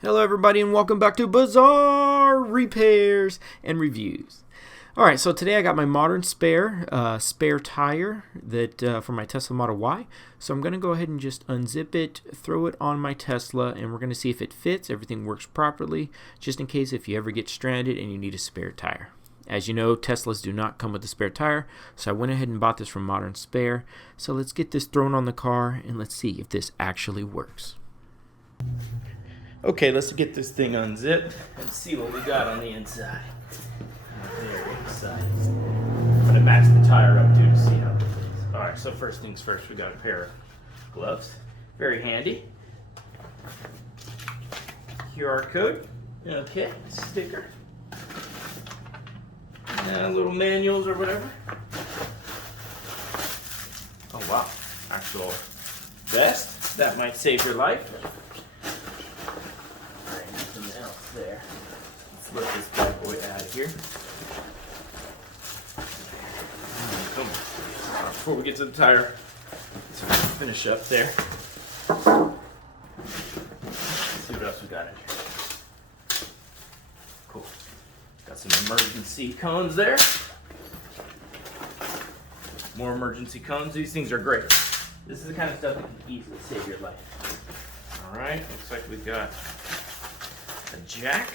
Hello everybody and welcome back to Bazzar Repairs and Reviews. Alright, so today I got my modern spare tire that for my Tesla Model Y. So I'm going to go ahead and just unzip it, throw it on my Tesla, and we're going to see if it fits, everything works properly, just in case if you ever get stranded and you need a spare tire. As you know, Teslas do not come with a spare tire, so I went ahead and bought this from Modern Spare. So let's get this thrown on the car and let's see if this actually works. Okay, let's get this thing unzipped and see what we got on the inside. Very excited. I'm going to match the tire up too to see how it is. Alright, so first things first, we got a pair of gloves. Very handy. QR code. Okay, sticker. And little manuals or whatever. Oh wow, actual vest. That might save your life. There. Let's let this bad boy out of here. Before we get to the tire, let's finish up there. Let's see what else we got in here. Cool. Got some emergency cones there. More emergency cones. These things are great. This is the kind of stuff that can easily save your life. Alright, looks like we got a jack.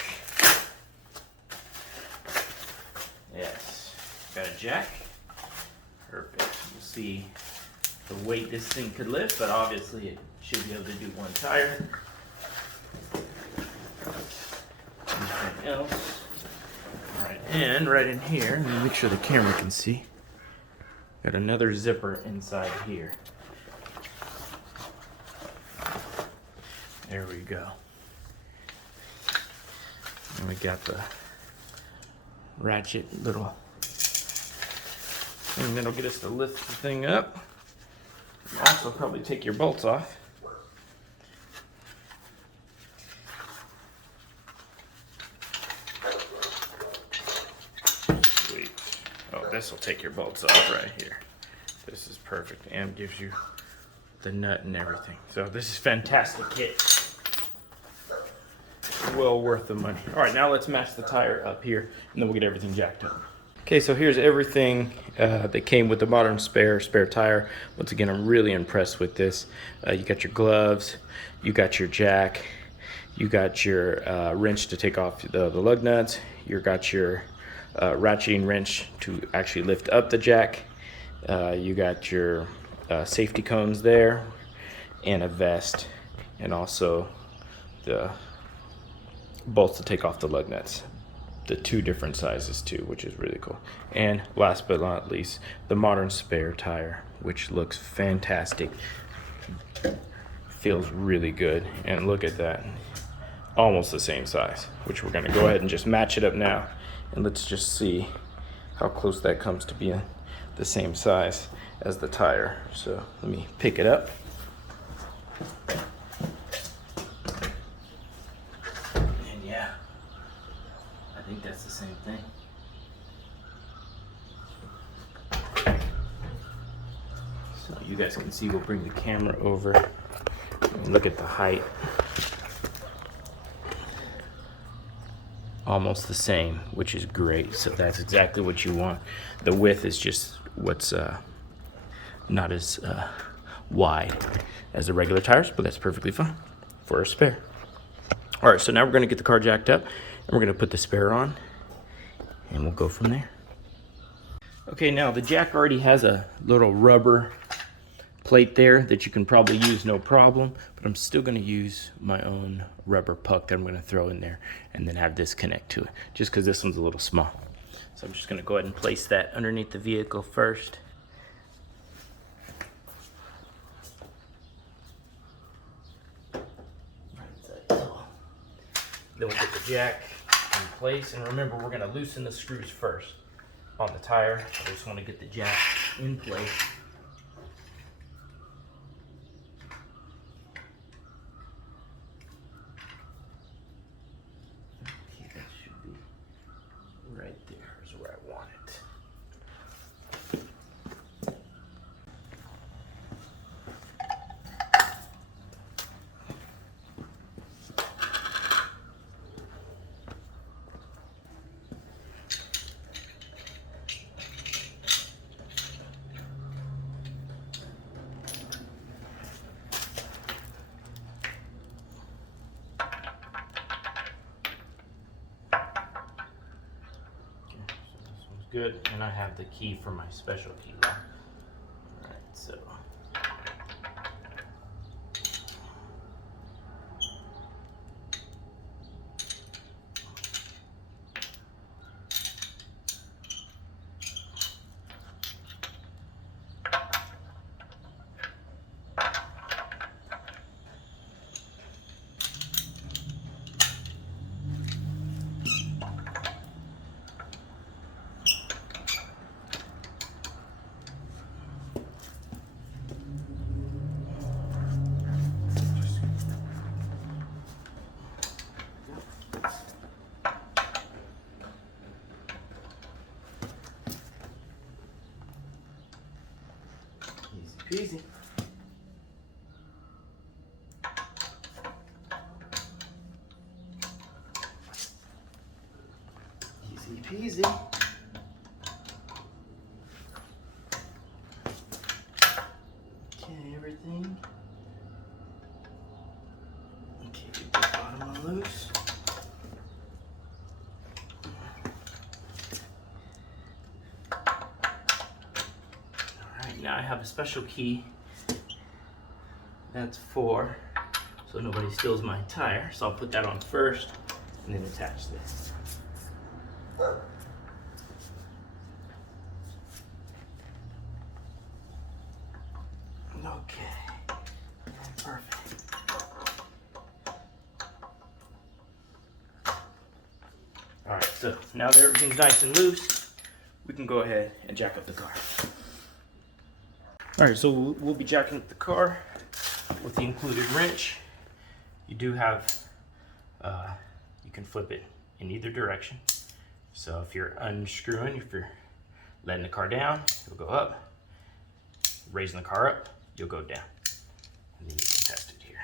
Yes, got a jack. Perfect. We'll see the weight this thing could lift, but obviously it should be able to do one tire. Anything else? Alright, and right in here, let me make sure the camera can see. Got another zipper inside here. There we go. And we got the ratchet little thing that'll get us to lift the thing up. Also probably take your bolts off. Sweet. Oh, this will take your bolts off right here. This is perfect and gives you the nut and everything. So this is fantastic kit. Well worth the money. All right, now let's match the tire up here and then we'll get everything jacked up. Okay, so here's everything that came with the modern spare tire. Once again, I'm really impressed with this. You got your gloves, you got your jack, you got your wrench to take off the lug nuts, you got your ratcheting wrench to actually lift up the jack, you got your safety cones there, and a vest, and also the bolts to take off the lug nuts. The two different sizes too, which is really cool. And last but not least, the modern spare tire, which looks fantastic. Feels really good. And look at that. Almost the same size, which we're gonna go ahead and just match it up now. And let's just see how close that comes to being the same size as the tire. So let me pick it up. I think that's the same thing. So you guys can see, we'll bring the camera over and look at the height. Almost the same, which is great. So that's exactly what you want. The width is just what's not as wide as the regular tires, but that's perfectly fine for a spare. All right, so now we're gonna get the car jacked up and we're gonna put the spare on and we'll go from there. Okay, now the jack already has a little rubber plate there that you can probably use no problem, but I'm still gonna use my own rubber puck that I'm gonna throw in there and then have this connect to it, just because this one's a little small. So I'm just gonna go ahead and place that underneath the vehicle first. Then we'll get the jack in place, and remember, we're gonna loosen the screws first on the tire. I just wanna get the jack in place. Okay, that should be right there is where I want it. good, and I have the key for my special key lock. All right, so. Easy peasy. Easy peasy. Okay, everything. Okay, get the bottom one loose. Alright, now I have a special key that's for so nobody steals my tire. So I'll put that on first and then attach this. Okay, perfect. All right, so now that everything's nice and loose, we can go ahead and jack up the car. All right, so we'll be jacking up the car with the included wrench. You do have, you can flip it in either direction. So if you're unscrewing, if you're letting the car down, you'll go up. Raising the car up, you'll go down. And then you can test it here.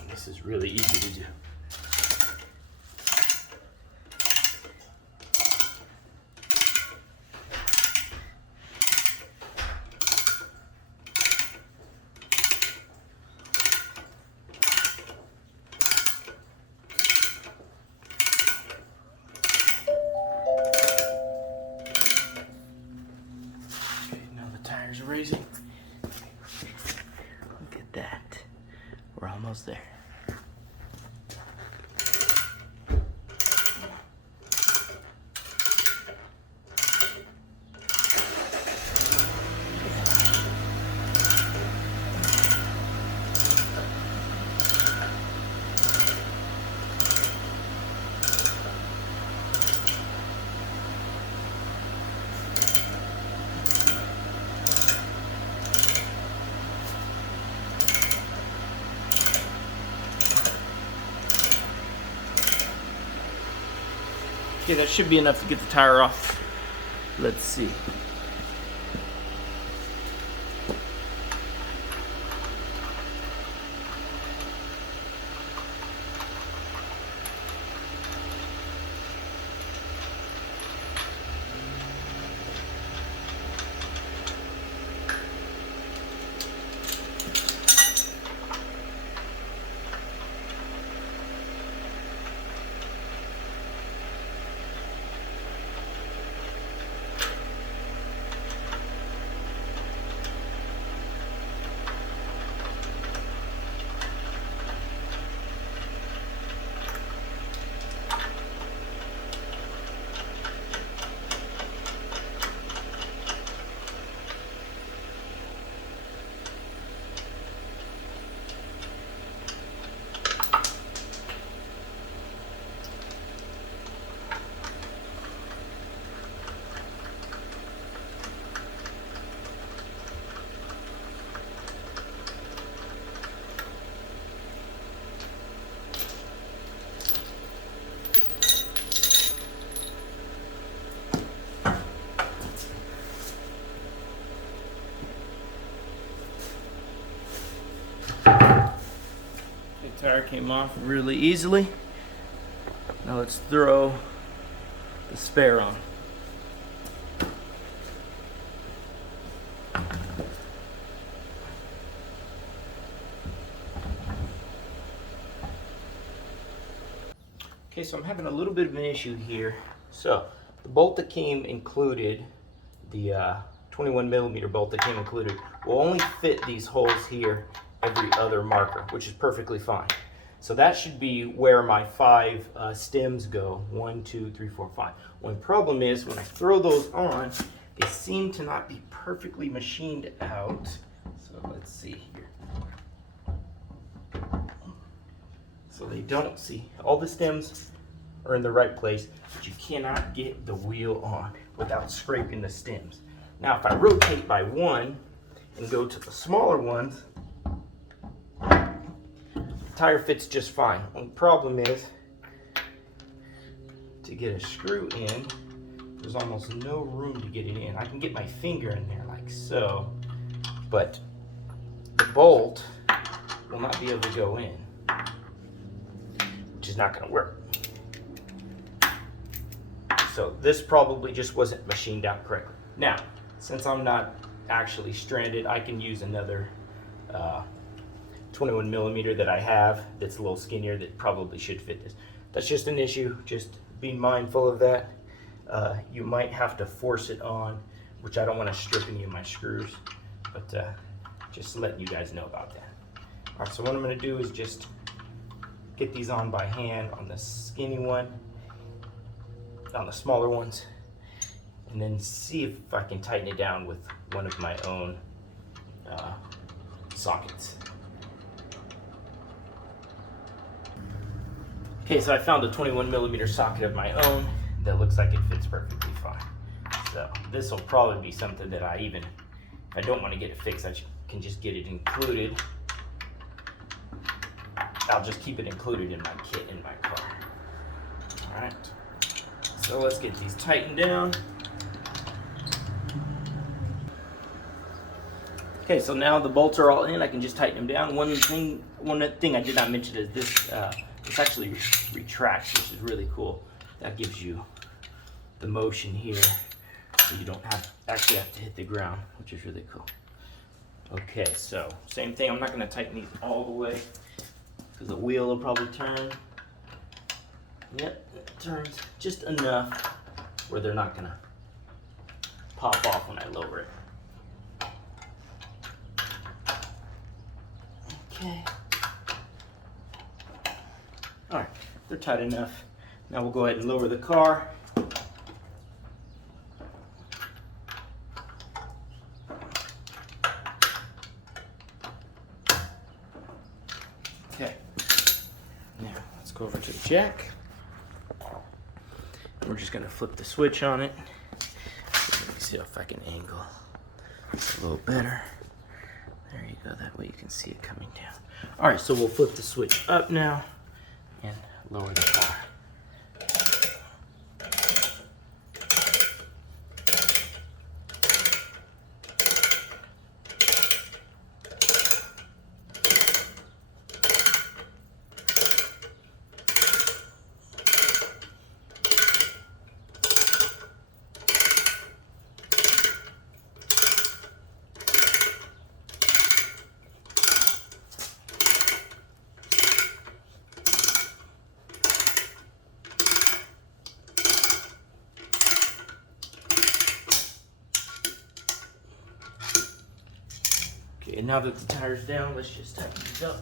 And this is really easy to do. Raising. Look at that. We're almost there. Okay, that should be enough to get the tire off. Let's see. Tire came off really easily. Now let's throw the spare on. Okay, so I'm having a little bit of an issue here. So the bolt that came included, the 21 millimeter bolt that came included, will only fit these holes here every other marker, which is perfectly fine. So that should be where my 5 stems go. 1, 2, 3, 4, 5. One problem is when I throw those on, they seem to not be perfectly machined out. So let's see here. So they don't see, all the stems are in the right place, but you cannot get the wheel on without scraping the stems. Now if I rotate by 1 and go to the smaller ones, the tire fits just fine. Only problem is, to get a screw in, there's almost no room to get it in. I can get my finger in there like so, but the bolt will not be able to go in, which is not going to work. So this probably just wasn't machined out correctly. Now, since I'm not actually stranded, I can use another 21 millimeter that I have that's a little skinnier that probably should fit this. That's just an issue, just being mindful of that. You might have to force it on, which I don't want to strip any of my screws, but just letting you guys know about that. All right, so what I'm going to do is just get these on by hand on the skinny one, on the smaller ones, and then see if I can tighten it down with one of my own sockets. Okay, so I found a 21 millimeter socket of my own that looks like it fits perfectly fine. So this will probably be something that if I don't want to get it fixed, I can just get it included. I'll just keep it included in my kit in my car. All right, so let's get these tightened down. Okay, so now the bolts are all in. I can just tighten them down. One thing I did not mention is this actually retracts, which is really cool. That gives you the motion here, so you don't actually have to hit the ground, which is really cool. Okay, so same thing. I'm not going to tighten these all the way because the wheel will probably turn. Yep, it turns just enough where they're not going to pop off when I lower it. Okay. All right, they're tight enough. Now we'll go ahead and lower the car. Okay. Now let's go over to the jack. We're just gonna flip the switch on it. Let me see if I can angle this a little better. There you go, that way you can see it coming down. All right, so we'll flip the switch up now and lower the car. Okay, now that the tire's down, let's just tighten these up.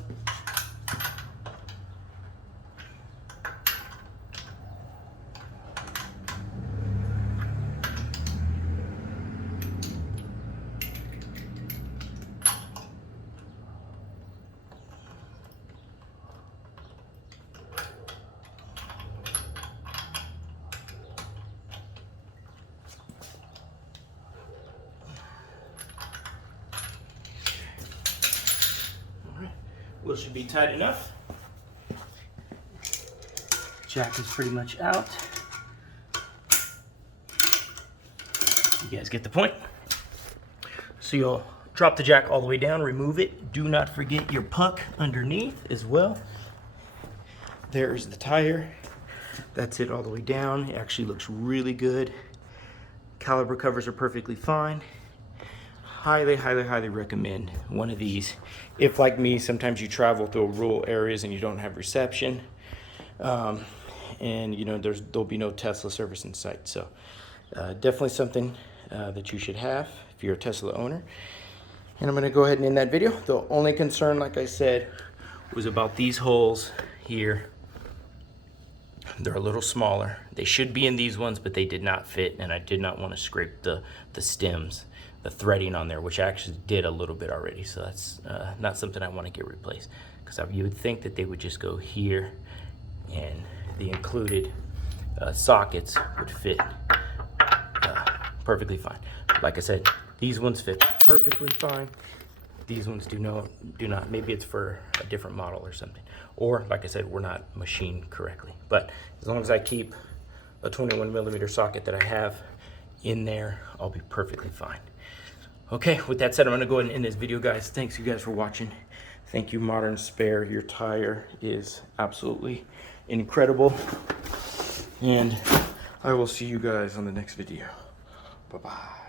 Wheel should be tight enough. Jack is pretty much out. You guys get the point. So you'll drop the jack all the way down, remove it. Do not forget your puck underneath as well. There's the tire. That's it all the way down. It actually looks really good. Caliper covers are perfectly fine. Highly, highly, highly recommend one of these. If, like me, sometimes you travel through rural areas and you don't have reception, and you know there'll be no Tesla service in sight. So definitely something that you should have if you're a Tesla owner. And I'm going to go ahead and end that video. The only concern, like I said, was about these holes here. They're a little smaller. They should be in these ones, but they did not fit, and I did not want to scrape the stems, the threading on there, which I actually did a little bit already. So that's not something I want to get replaced, because you would think that they would just go here, and the included sockets would fit perfectly fine. Like I said, these ones fit perfectly fine. These ones do not. Maybe it's for a different model or something. Or, like I said, we're not machined correctly. But as long as I keep a 21mm socket that I have in there, I'll be perfectly fine. Okay, with that said, I'm gonna go ahead and end this video, guys. Thanks you guys for watching. Thank you, Modern Spare. Your tire is absolutely incredible. And I will see you guys on the next video. Bye-bye.